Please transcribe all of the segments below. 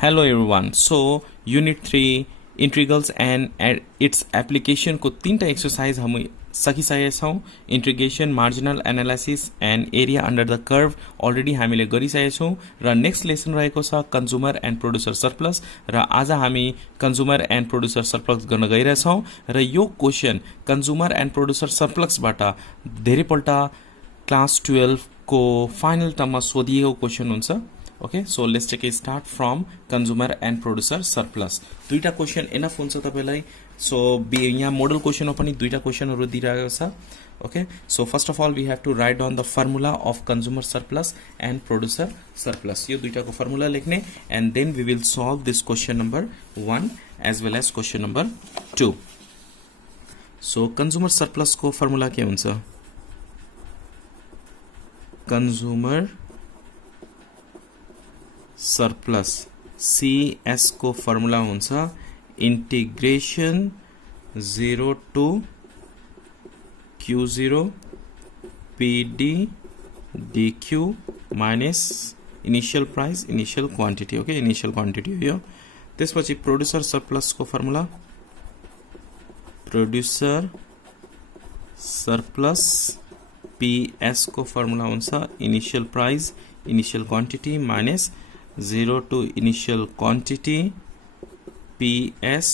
Hello everyone. So Unit 3 Integrals and its application को तीनटा exercise हम सकिसकेका छौं. Integration, marginal analysis and area under the curve already हामीले गरिसकेका छौं र नेक्स्ट लेसन रहेको छ कन्ज्युमर एन्ड प्रोड्युसर सरप्लस र आज हामी कन्ज्युमर एन्ड प्रोड्युसर सरप्लस गर्न गइरहेछौं र यो क्वेशन कन्ज्युमर एन्ड प्रोड्युसर सरप्लसबाट धेरैपल्ट क्लास 12 को फाइनल टर्ममा सोधिएको क्वेशन हुन्छ. Okay, so let's take a start from consumer and producer surplus. दुईटा क्वेशन एनफ हुन्छ तपाईलाई. So यहाँ मोडल क्वेशन पनि दुईटा क्वेशनहरु दिइरहेको छ. Okay, so first of all we have to write down the formula of consumer surplus and producer surplus. यो दुईटाको formula लेख्ने and then we will solve this question number 1 as well as question number 2. So consumer surplus को formula के हुन्छ? Consumer surplus CS को फर्मुला हुन्छ integration 0 to Q0 PD DQ minus initial price initial quantity. Okay, initial quantity हो. त्यसपछि producer surplus को formula producer surplus PS को फर्मुला हुन्छ initial price initial quantity minus 0 to initial quantity PS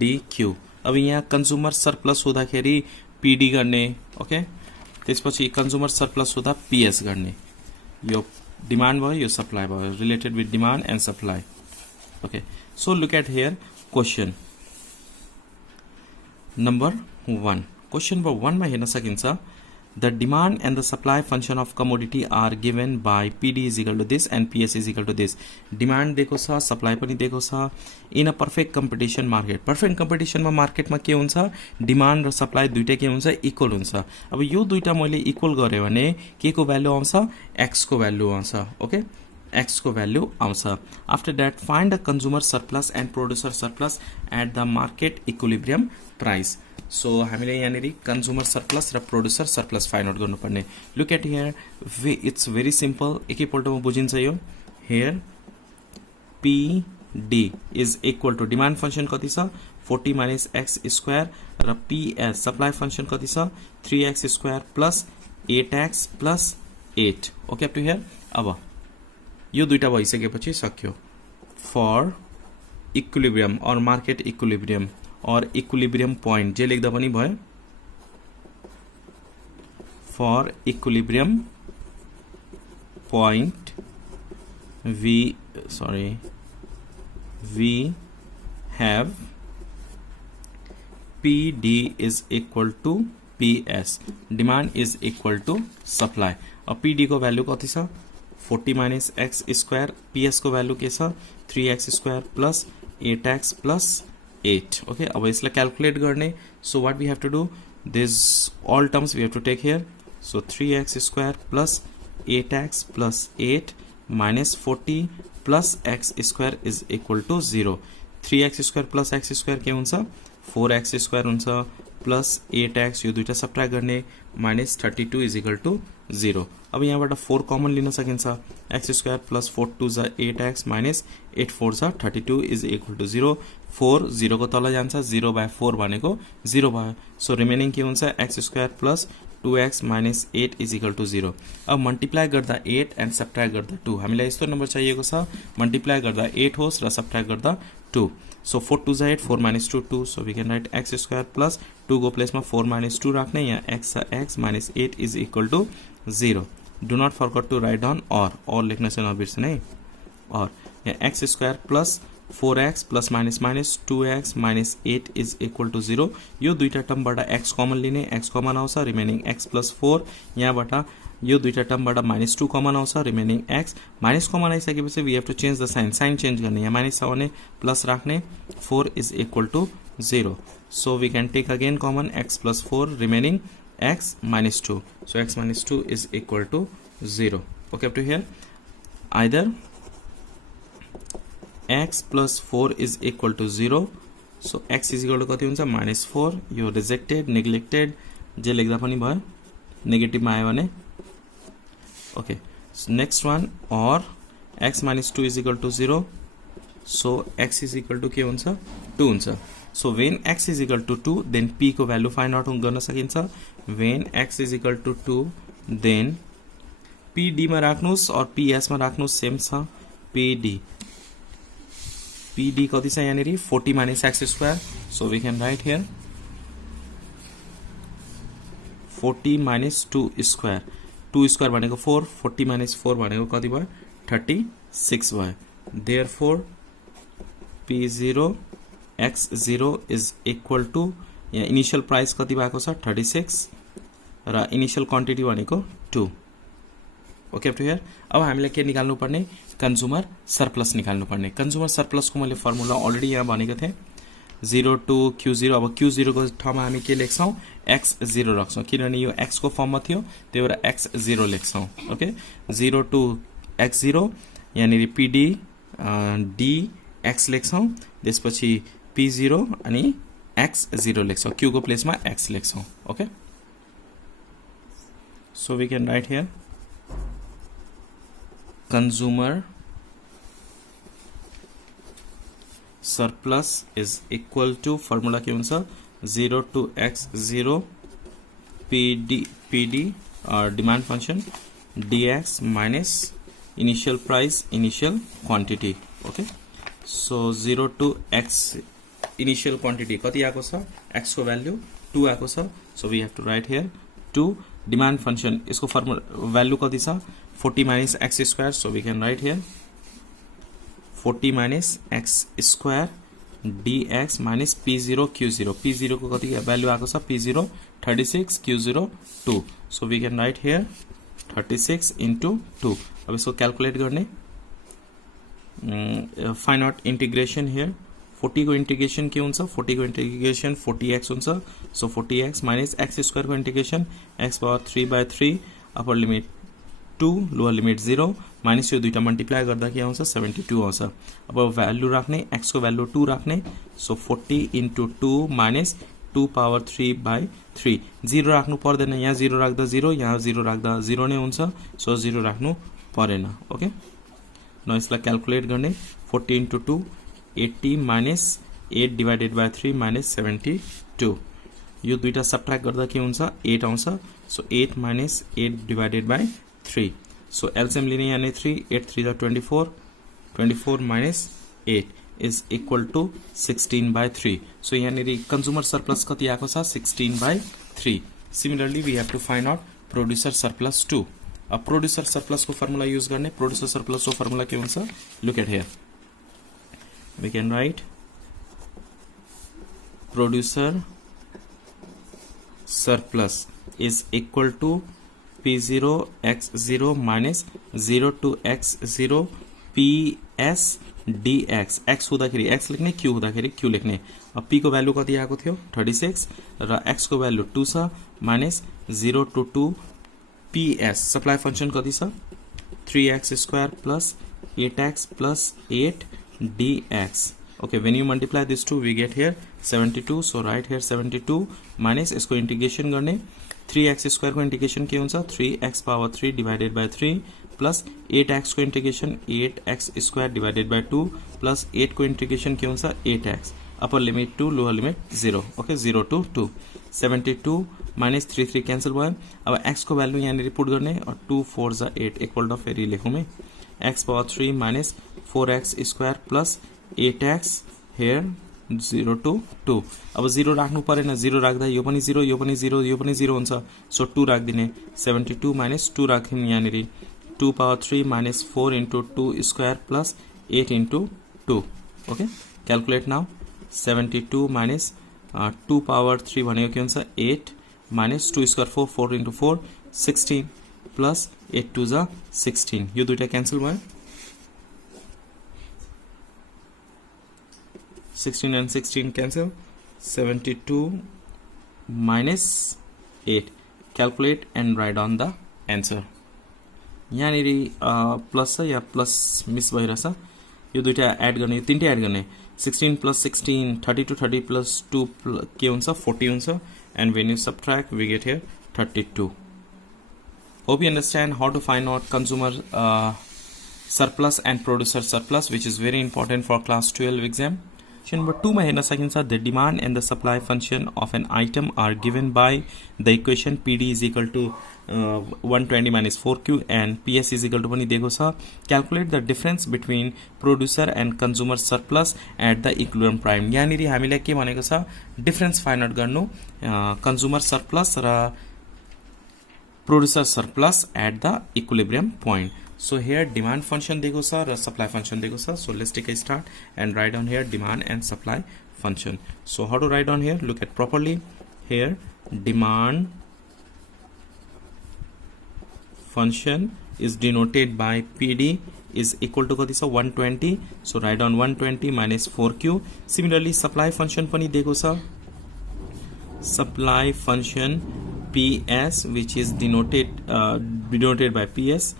DQ. अब यहाँ कंज्यूमर सरप्लस हुँदाखेरि PD गर्ने. ओके, त्यसपछि कंज्यूमर सरप्लस हुँदा PS गर्ने. यो डिमान्ड भयो यो सप्लाई भयो related with demand and supply. Okay, so look at here question number 1. Question number 1 मा हेर्न सकिन्छ the demand and the supply function of commodity are given by PD is equal to this and PS is equal to this. Demand दिएको छ, supply पनि दिएको छ. In a perfect competition market, perfect competition मा market मा के हुन्छ? Demand र supply दुईटै के हुन्छ? Equal हुन्छ. अब यो दुईटा मैले equal गरे भने के को भ्यालु आउँछ? X को भ्यालु आउँछ. ओके, X को भ्यालु आउँछ. After that find the consumer surplus and producer surplus at the market equilibrium price. So हामीले यहाँनेरि कन्ज्युमर सरप्लस र प्रोड्युसर सरप्लस फाइन्ड आउट गर्नुपर्ने. Look at here, it's very simple. एकैपल्टमा बुझिन्छ यो. Here PD is equal to demand function कति छ 40 minus x square र PS सप्लाई फंक्शन कति छ 3x square plus 8x plus 8. Okay, up to here. अब यो दुईटा भइसकेपछि सक्यो. For equilibrium or market equilibrium or equilibrium point जे लेख्दा पनि भयो. For equilibrium point we have PD is equal to PS. Demand is equal to supply. अब PD को वैल्यू कति छ 40 माइनस x स्क्वायर. PS को वैल्यू के छ 3x square plus 8x plus 8. Okay, अब यसलाई क्याल्कुलेट गर्ने. So what we have to do, this all terms we have to take here. So 3x square plus 8x plus 8 minus 40 plus x square is equal to 0. 3x square plus x square के हुन्छ 4x square हुन्छ plus 8x यो दुईटा subtract गर्ने minus 32 is equal to 0. अब यहाँबाट 4 common लिन सकिन्छ. x square plus 4 2 जा 8x minus 8 4 जा 32 is equal to 0. 4 0 को तल जान्छ 0 by 4 भनेको 0 भयो. सो रिमेनिङ के हुन्छ x square plus 2x minus 8 is equal to 0. अब मल्टिप्लाई गर्दा 8 एन्ड सब्ट्र्याक्ट गर्दा 2. हामीलाई यस्तो नम्बर चाहिएको छ मल्टिप्लाई गर्दा 8 होस् र सब्ट्र्याक्ट गर्दा 2. So 4 2 जा 8 4 minus 2 2. So we can write x square plus 2 को प्लेसमा 4 minus 2 राख्ने. यहाँ x minus 8 is equal to 0. Do not forget to write down or लेख्न चाहिँ नबिर्सनु है. और यहाँ x square plus 4x plus minus minus 2x minus 8 is equal to 0. यो दुईटा टर्मबाट x कमन लिने x कमन आउँछ रिमेनिङ x plus 4. यहाँबाट यो दुईटा टर्मबाट minus 2 कमन आउँछ रिमेनिङ x. माइनस कमन आइसकेपछि we have to change the sign. Sign change गर्ने. यहाँ माइनस छ भने प्लस राख्ने. 4 is equal to 0. So we can take again common x plus 4 remaining x minus 2. So x minus 2 is equal to 0. Okay, up to here. Either x plus 4 is equal to 0. So x is equal to कति हुन्छ minus 4. यो rejected neglected जे लेख्दा पनि भयो negative मा आयो भने. Okay, next one. और x minus 2 is equal to 0. So x is equal to के हुन्छ 2 हुन्छ so when x is equal to 2 then p को भ्यालु फाइन्ड आउट गर्न सकिन्छ when x is equal to 2 then pd मा राख्नुस् और ps मा राख्नुस् सेम छ pd कति छ यहाँनेरि 40 minus x square so we can write here 40 minus 2 square 2 square भनेको 4 40 माइनस 4 भनेको कति भयो 36 भयो therefore p0 x0 is equal to यहाँ इनिशियल प्राइस कति भएको छ 36 र इनिशियल क्वान्टिटी भनेको 2 ओके अप टु हियर अब हामीलाई के निकाल्नु पर्ने कन्ज्युमर सरप्लस निकाल्नु पर्ने कन्ज्युमर सरप्लस को मैले फर्मुला अलरेडी यहाँ भनेको थिएँ 0 to Q0 अब Q0 को ठाउँमा हामी के लेख्छौं x0 राख्छौं किनभने यो x को फर्ममा थियो त्यही भएर x0 लेख्छौं ओके 0 to x0 यानी pd d x लेख्छौं त्यसपछि p0 अनि x0 लेख्छौं q को प्लेसमा x लेख्छौं okay so we can write here consumer surplus is equal to formula के हुन्छ 0 to x0 pd demand function dx minus initial price initial quantity okay so 0 to x initial quantity कति आएको छ x को value 2 आएको छ so we have to write here 2 demand function इसको formula value कति छ 40 minus x square so we can write here 40 minus x square dx minus p0 q0 p0 को कति भ्यालु आएको छ p0 36 q0 2 so we can write here 36 into 2 अब इसको calculate गर्ने फाइन्ड आउट इंटीग्रेशन here 40 को इंटीग्रेशन के हुन्छ 40 को इंटीग्रेशन 40x हुन्छ so 40x minus x square को integration x power 3/3 upper limit 2 lower limit 0 minus यो दुईटा मल्टिप्लाई गर्दा के आउँछ 72 आउँछ अब भ्यालु राख्ने x को भ्यालु 2 राख्ने सो 40 into 2 माइनस 2 power 3/3 0 राख्नु पर्दैन यहाँ 0 राख्दा 0 यहाँ 0 राख्दा 0 नै हुन्छ सो 0 राख्नु परेन ओके न यसलाई क्याल्कुलेट गर्ने 40 into 2 80 minus 8 divided by 3 minus 72 यो दुईटा सबट्र्याक्ट गर्दा के हुन्छ 8 आउँछ so 8 minus 8 divided by 3 so LCM लिने यानी 3 8 3 24 24 minus 8 is equal to 16/3 so यानी consumer surplus कति आएको छ 16/3 similarly we have to find out producer surplus too अब producer surplus को फर्मुला यूज गर्ने producer surplus को फर्मुला के हुन्छ look at here we can write producer surplus is equal to p0 x0 minus 0 to x0 ps dx x हुँदाखेरि x लेख्ने q हुँदाखेरि q लेख्ने अब p को भ्यालु कति आएको थियो 36 र x को भ्यालु 2 छ minus 0 to 2 ps supply function कति छ 3x square plus 8x plus 8 dx okay when you multiply these two we get here 72 so write here 72 minus इसको इंटीग्रेशन गर्ने 3x square को इंटीग्रेशन के हुन्छ 3x power 3 divided by 3 plus 8x को integration 8x square divided by 2 plus 8 को integration के हुन्छ 8x upper limit 2 lower limit 0 okay 0 to 2 72 minus 3 3 cancel भयो अब x को भ्यालु यहाँ पुट गर्ने और 2 4 जा 8 एकपल्ट फेरि लेखौँ है x power 3 minus 4x square plus 8x here 0 to 2 अब 0 राख्नु परेन 0 राख्दा यो पनि 0 यो पनि 0 यो पनि 0 हुन्छ so 2 राख्दिने 72 minus 2 राख्यौं यानेरि 2 power 3 minus 4 into 2 square plus 8 into 2 okay calculate now 72 minus 2 power 3 भनेको के हुन्छ 8 minus 2 square 4 4 into 4 16 plus 8 2 जा 16 यो दुईटा क्यान्सल भयो 16 and 16 cancel 72 minus 8 calculate and write down the answer यानेरि प्लस छ या प्लस मिस भइराछ यो दुईटा एड गर्ने यो तीनटै एड गर्ने 16 plus 16 32 30 plus 2 के हुन्छ 40 हुन्छ and when you subtract we get here 32 hope you understand how to find out consumer surplus and producer surplus, which is very important for class 12 exam. Question number 2 मा हेर्न सकिन्छ the demand and the supply function of an item are given by the equation PD is equal to 120 minus 4Q and PS is equal to पनि दिएको छ. Calculate the difference between producer and consumer surplus at the equilibrium point. यहाँनिर हामीलाई के भनेको छ, difference find out गर्नु consumer surplus र producer surplus at the equilibrium point. So here demand function दिएको छ र supply function दिएको छ. So let's take a start and write down here demand and supply function. So how to write down here? Look at properly. Here demand function is denoted by PD is equal to कति छ 120. So write down 120 minus 4Q. Similarly supply function पनि दिएको छ. Supply function PS which is denoted by PS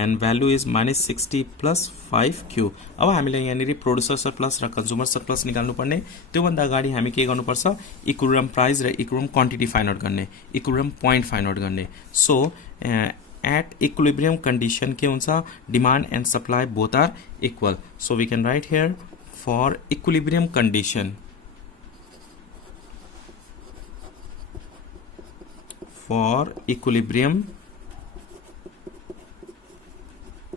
and value is minus 60 plus 5Q. अब हामीलाई यहाँनिर producer surplus र consumer surplus निकाल्नु पर्ने. त्यो भन्दा अगाडि हामी के गर्नुपर्छ, इक्विलिब्रियम प्राइस र इक्विलिब्रियम क्वान्टिटी फाइन्ड आउट गर्ने, इक्विलिब्रियम पोइन्ट फाइन्ड आउट गर्ने. सो एट इक्विलिब्रियम कन्डिसन के हुन्छ, demand and supply both are equal. So we can write here for equilibrium condition, for equilibrium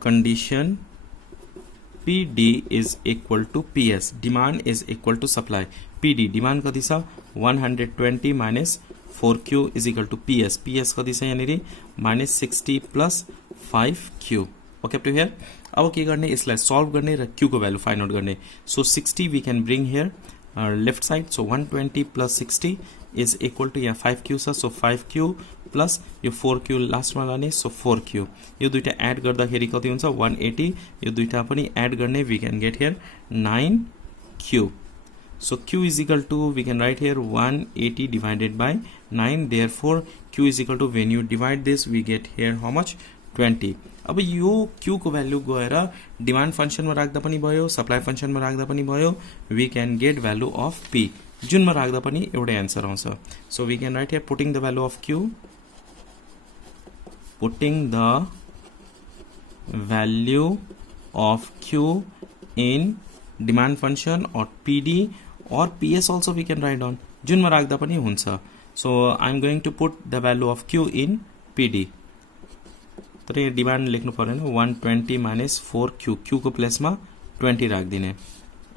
condition PD is equal to PS, demand is equal to supply. PD demand कति छ 120 minus 4Q is equal to PS. PS कति छ यहाँनिर minus 60 plus 5Q. Okay up to here. अब के गर्ने, यसलाई solve गर्ने र Q को भ्यालु फाइन्ड आउट गर्ने. So 60 we can bring here left side. So 120 plus 60 is equal to यहाँ 5Q छ. So 5Q प्लस यो 4Q लास्टमा लाने. सो 4Q यो दुईटा एड गर्दाखेरि कति हुन्छ 180. यो दुईटा पनि एड गर्ने, we can get here 9Q. So Q is equal to we can write here 180 divided by 9. Therefore Q is equal to when you divide this we get here how much 20. अब यो Q को value गएर demand फंक्सनमा राख्दा पनि भयो, supply फंक्सनमा राख्दा पनि भयो, we can get value of P. जुनमा राख्दा पनि एउटै आन्सर आउँछ. So we can write here putting the value of Q, putting the value of Q in demand function or PD or PS also we can write down. जुनमा राख्दा पनि हुन्छ. So I'm going to put the value of Q in PD. तर यो demand लेख्नु पर्दैन, 120 minus 4Q, Q को प्लेसमा 20 राख्दिने.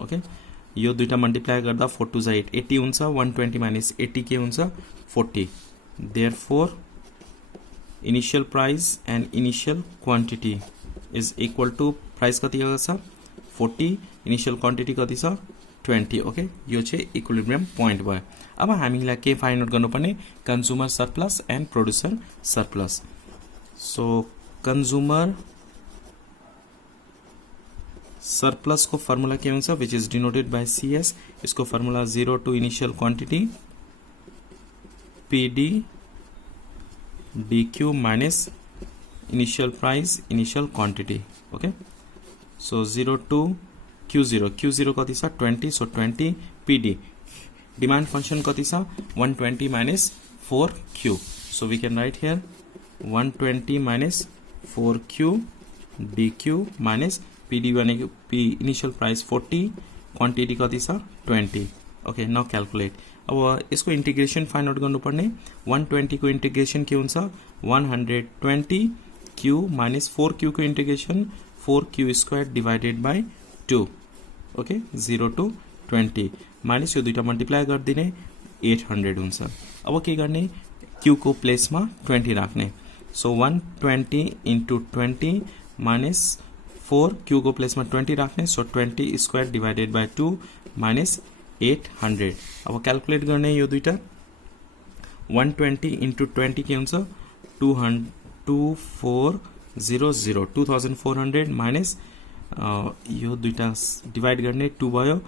Okay, यो दुईटा मल्टिप्लाई गर्दा 4 2 8 80 हुन्छ. 120 minus 80 के हुन्छ 40. Therefore initial price and initial quantity is equal to price कति छ 40, initial quantity कति छ 20. ओके, यो चाहिँ इक्विलिब्रियम पोइन्ट भयो. अब हामीलाई के फाइन्ड आउट गर्नुपर्ने, consumer surplus and producer surplus. So consumer surplus को फर्मुला के हुन्छ, which is denoted by CS. इसको formula 0 to initial quantity PD DQ minus initial price initial quantity. Okay, so 0 to Q0. Q0 कति छ 20. So 20 PD. Demand function कति छ 120 minus 4Q. So we can write here 120 minus 4Q DQ minus PD भनेको P initial price 40, quantity कति छ 20. Okay, now calculate. अब यसको integration find out गर्नुपर्ने. 120 को इंटीग्रेशन के हुन्छ 120Q minus 4Q को integration 4Q square divided by 2. Okay, 0 to 20 minus यो दुईटा मल्टिप्लाई गरिदिने 800 हुन्छ. अब के गर्ने, Q को प्लेसमा 20 राख्ने. सो 120 into 20 माइनस 4Q को प्लेसमा 20 राख्ने. So 20 square divided by 2 minus 800. अब क्याल्कुलेट गर्ने यो दुईटा 120 into 20 के हुन्छ 2400 2400 माइनस यो दुईटा डिवाइड गर्ने 2 भयो,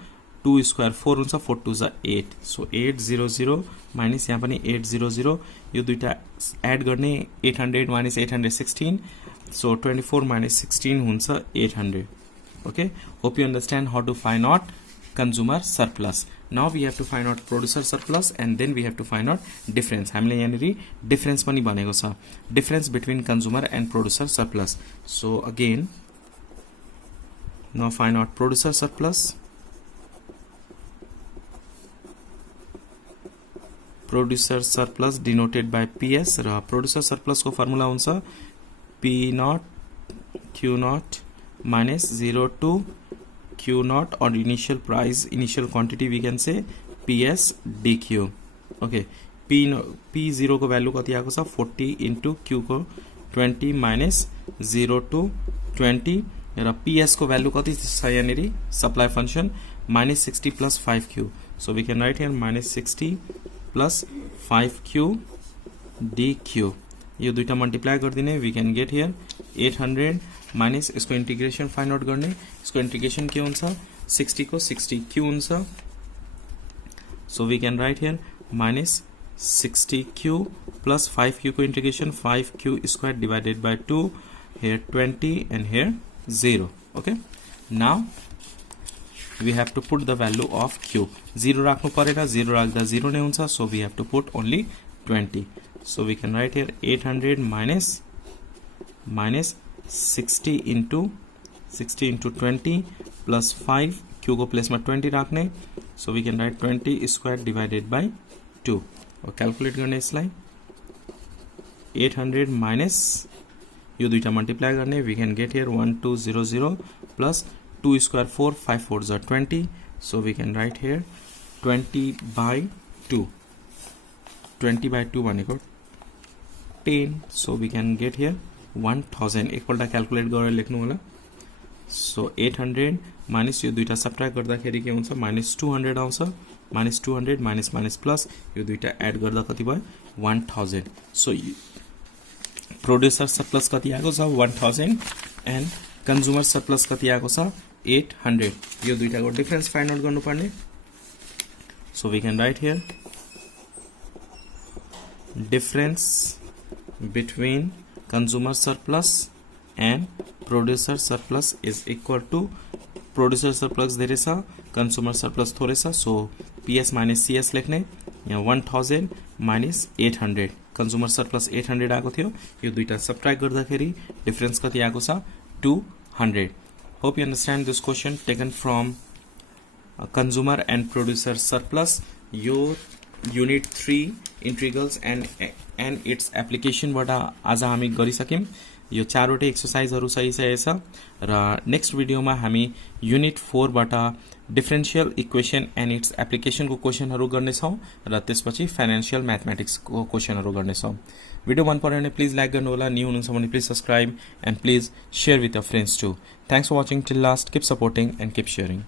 2 स्क्वायर 4 हुन्छ, 4 2 जा 8. सो 800 माइनस यहाँ पनि 800. यो दुईटा एड गर्ने 800 माइनस 816. सो 24 माइनस 16 हुन्छ 800. Okay, hope you understand how to find out consumer surplus. Now we have to find out producer surplus and then we have to find out difference. हामीले यहाँनिर difference पनि भनेको छ, difference between consumer and producer surplus. So again Now find out producer surplus. Producer surplus denoted by PS र producer surplus को फर्मुला हुन्छ P naught Q naught minus 0 to Q naught or initial price, initial quantity we can say PS DQ. Okay, P0 को value कति आएको छ 40 into Q को 20 minus 0 to 20 र PS को वैल्यू कति छ यहाँनेरि supply function minus 60 plus 5Q. So we can write here minus 60 plus 5Q DQ. यो दुईटा मल्टिप्लाई गरिदिने we can get here 800 minus इसको इंटीग्रेशन फाइंड आउट गर्ने इसको इंटीग्रेशन के हुन्छ 60 को 60Q हुन्छ. So we can write here minus 60Q plus 5Q को integration 5Q square divided by 2 here 20 and here 0. Okay, now we have to put the value of Q. 0 राख्नु परेन, 0 राख्दा 0 नै हुन्छ. So we have to put only 20. So we can write here 800 minus 60 into 20 plus 5 Q को place में 20 राख्ने. So we can write 20 square divided by 2 और calculate गर्ने यसलाई 800 minus यो दुईटा मल्टिप्लाई गर्ने we can get here 1200 plus 2 square 4 5 4 are 20. So we can write here 20 by 2 भनेको 10. So we can get here 1000. एकपल्ट क्याल्कुलेट गरेर लेख्नु होला. So 800 माइनस यो दुईटा सबट्र्याक्ट गर्दाखेरि के हुन्छ -200 आउँछ. -200 माइनस प्लस यो दुईटा एड गर्दा कति भयो 1000. सो प्रोड्युसर सरप्लस कति आएको छ 1000 एन्ड कन्ज्युमर सरप्लस कति आएको छ 800. यो दुईटाको डिफरेन्स फाइन्ड आउट गर्नुपर्ने. So we can write here difference between consumer surplus and producer surplus is equal to producer surplus धेरै छ consumer surplus थोरै छ. so PS minus CS लेख्ने यहाँ 1000 minus 800 consumer surplus 800 आएको थियो. यो दुईटा सबट्र्याक्ट गर्दाखेरि डिफरेन्स कति आएको छ 200. hope you understand this question taken from consumer and producer surplus. यो Unit 3 integrals and its application बाट आज हामी गरिसक्यौं. यो चारवटै एक्सरसाइजहरु सही छ र नेक्स्ट भिडियोमा हामी युनिट 4 बाट differential equation and it's application को क्वेशनहरु गर्ने छौं र त्यसपछि फाइनान्शियल म्याथमेटिक्स को क्वेशनहरु गर्ने छौं. भिडियो मन पर्यो भने प्लिज लाइक गर्नु होला, न्यू हुनुहुन्छ भने please subscribe and please share with your friends too. Thanks for watching till last. Keep supporting and keep sharing.